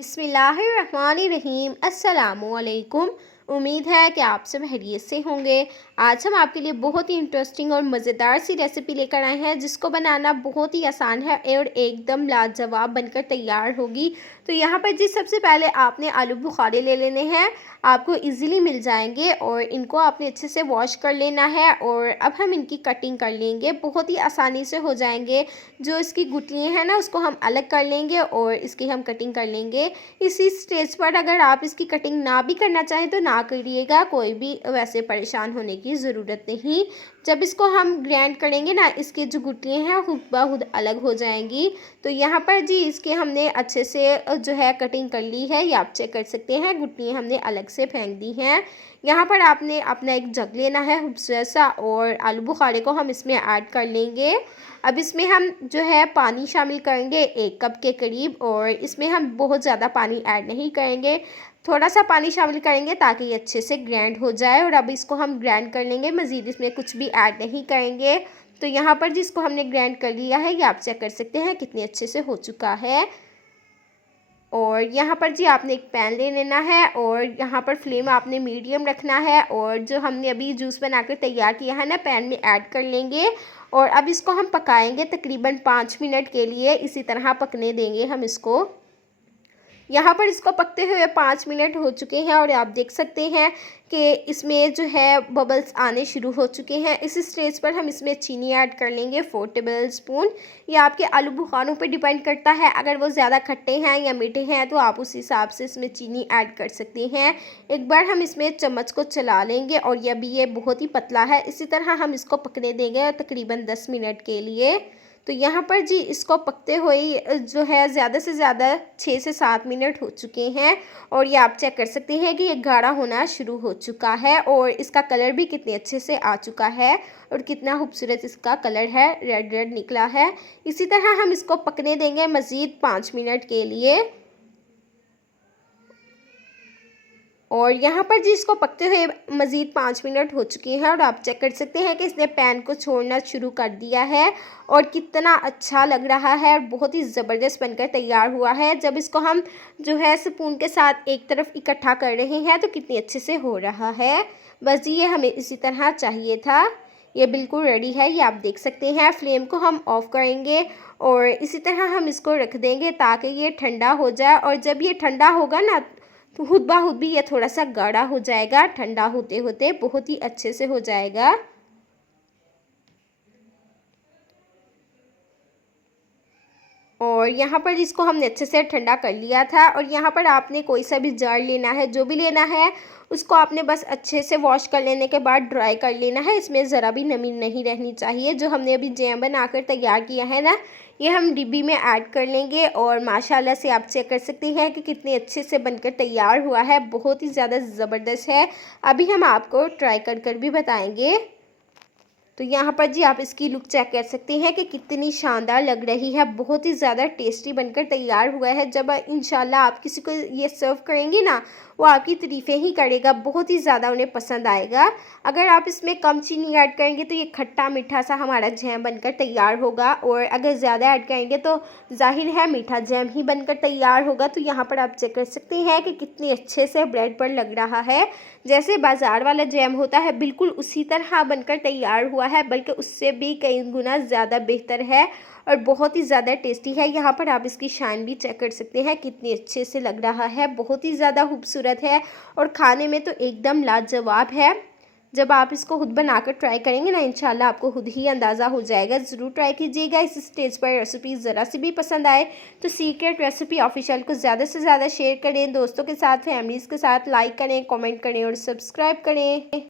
बिस्मिल्लाहिर्रहमानिर्रहीम। अस्सलामुअलैकुम। उम्मीद है कि आप सब खैरियत से होंगे। आज हम आपके लिए बहुत ही इंटरेस्टिंग और मज़ेदार सी रेसिपी लेकर आए हैं जिसको बनाना बहुत ही आसान है और एकदम लाजवाब बनकर तैयार होगी। तो यहाँ पर जी सबसे पहले आपने आलू बुखारे ले लेने हैं, आपको इजीली मिल जाएंगे और इनको आपने अच्छे से वॉश कर लेना है। और अब हम इनकी कटिंग कर लेंगे, बहुत ही आसानी से हो जाएंगे। जो इसकी गुठलियाँ हैं ना उसको हम अलग कर लेंगे और इसकी हम कटिंग कर लेंगे। इसी स्टेज पर अगर आप इसकी कटिंग ना भी करना चाहें तो ना करिएगा, कोई भी वैसे परेशान होने की ज़रूरत नहीं। जब इसको हम ग्राइंड करेंगे ना इसके जो गुठलियाँ हैं खुद ब खुद अलग हो जाएंगी। तो यहाँ पर जी इसके हमने अच्छे से जो है कटिंग कर ली है, ये आप चेक कर सकते हैं। गुठलियाँ हमने अलग से फेंक दी हैं। यहाँ पर आपने अपना एक जग लेना है खूबसूरत सा और आलू बुखारे को हम इसमें ऐड कर लेंगे। अब इसमें हम जो है पानी शामिल करेंगे 1 कप के करीब, और इसमें हम बहुत ज़्यादा पानी ऐड नहीं करेंगे, थोड़ा सा पानी शामिल करेंगे ताकि ये अच्छे से ग्राइंड हो जाए। और अब इसको हम ग्राइंड कर लेंगे, मज़ीद इसमें कुछ भी ऐड नहीं करेंगे। तो यहाँ पर जिसको हमने ग्राइंड कर लिया है ये आप चेक कर सकते हैं कितने अच्छे से हो चुका है। और यहाँ पर जी आपने एक पैन ले लेना है और यहाँ पर फ्लेम आपने मीडियम रखना है, और जो हमने अभी जूस बनाकर तैयार किया है ना पैन में ऐड कर लेंगे। और अब इसको हम पकाएंगे तकरीबन 5 मिनट के लिए, इसी तरह पकने देंगे हम इसको। यहाँ पर इसको पकते हुए 5 मिनट हो चुके हैं और आप देख सकते हैं कि इसमें जो है बबल्स आने शुरू हो चुके हैं। इस स्टेज पर हम इसमें चीनी ऐड कर लेंगे 4 टेबल स्पून। ये आपके आलू बुखारों पर डिपेंड करता है, अगर वो ज़्यादा खट्टे हैं या मीठे हैं तो आप उस हिसाब से इसमें चीनी ऐड कर सकते हैं। एक बार हम इसमें चम्मच को चला लेंगे और ये बहुत ही पतला है, इसी तरह हम इसको पकने देंगे तकरीबन 10 मिनट के लिए। तो यहाँ पर जी इसको पकते हुए जो है ज़्यादा से ज़्यादा 6 से 7 मिनट हो चुके हैं, और ये आप चेक कर सकते हैं कि ये गाढ़ा होना शुरू हो चुका है और इसका कलर भी कितने अच्छे से आ चुका है और कितना खूबसूरत इसका कलर है, रेड रेड निकला है। इसी तरह हम इसको पकने देंगे मज़ीद 5 मिनट के लिए। और यहाँ पर जी इसको पकते हुए मज़ीद 5 मिनट हो चुके हैं और आप चेक कर सकते हैं कि इसने पैन को छोड़ना शुरू कर दिया है और कितना अच्छा लग रहा है और बहुत ही ज़बरदस्त बनकर तैयार हुआ है। जब इसको हम जो है स्पून के साथ एक तरफ इकट्ठा कर रहे हैं तो कितनी अच्छे से हो रहा है। बस ये हमें इसी तरह चाहिए था। ये बिल्कुल रेडी है, ये आप देख सकते हैं। फ्लेम को हम ऑफ़ करेंगे और इसी तरह हम इसको रख देंगे ताकि ये ठंडा हो जाए, और जब ये ठंडा होगा ना तो खुद ब खुद भी ये थोड़ा सा गाढ़ा हो जाएगा, ठंडा होते होते बहुत ही अच्छे से हो जाएगा। और यहाँ पर इसको हमने अच्छे से ठंडा कर लिया था, और यहाँ पर आपने कोई सा भी जार लेना है, जो भी लेना है उसको आपने बस अच्छे से वॉश कर लेने के बाद ड्राई कर लेना है। इसमें ज़रा भी नमी नहीं रहनी चाहिए। जो हमने अभी जैम बनाकर तैयार किया है ना ये हम डिब्बी में ऐड कर लेंगे, और माशाल्लाह से आप चेक कर सकते हैं कि कितने अच्छे से बनकर तैयार हुआ है, बहुत ही ज़्यादा ज़बरदस्त है। अभी हम आपको ट्राई कर भी बताएंगे। तो यहाँ पर जी आप इसकी लुक चेक कर सकते हैं कि कितनी शानदार लग रही है, बहुत ही ज़्यादा टेस्टी बनकर तैयार हुआ है। जब इंशाल्लाह आप किसी को ये सर्व करेंगे ना वो आपकी तारीफ़ें ही करेगा, बहुत ही ज़्यादा उन्हें पसंद आएगा। अगर आप इसमें कम चीनी ऐड करेंगे तो ये खट्टा मीठा सा हमारा जैम बनकर तैयार होगा, और अगर ज़्यादा ऐड करेंगे तो ज़ाहिर है मीठा जैम ही बनकर तैयार होगा। तो यहाँ पर आप चेक कर सकते हैं कि कितनी अच्छे से ब्रेड पर लग रहा है, जैसे बाज़ार वाला जैम होता है बिल्कुल उसी तरह बनकर तैयार हुआ है, बल्कि उससे भी कई गुना ज़्यादा बेहतर है और बहुत ही ज़्यादा टेस्टी है। यहाँ पर आप इसकी शाइन भी चेक कर सकते हैं कितनी अच्छे से लग रहा है, बहुत ही ज़्यादा खूबसूरत है और खाने में तो एकदम लाजवाब है। जब आप इसको खुद बनाकर ट्राई करेंगे ना इंशाल्लाह आपको खुद ही अंदाज़ा हो जाएगा। ज़रूर ट्राई कीजिएगा। इस स्टेज पर रेसिपी ज़रा सी भी पसंद आए तो सीक्रेट रेसिपी ऑफिशियल को ज़्यादा से ज़्यादा शेयर करें, दोस्तों के साथ, फैमिलीज़ के साथ, लाइक करें, कमेंट करें और सब्सक्राइब करें।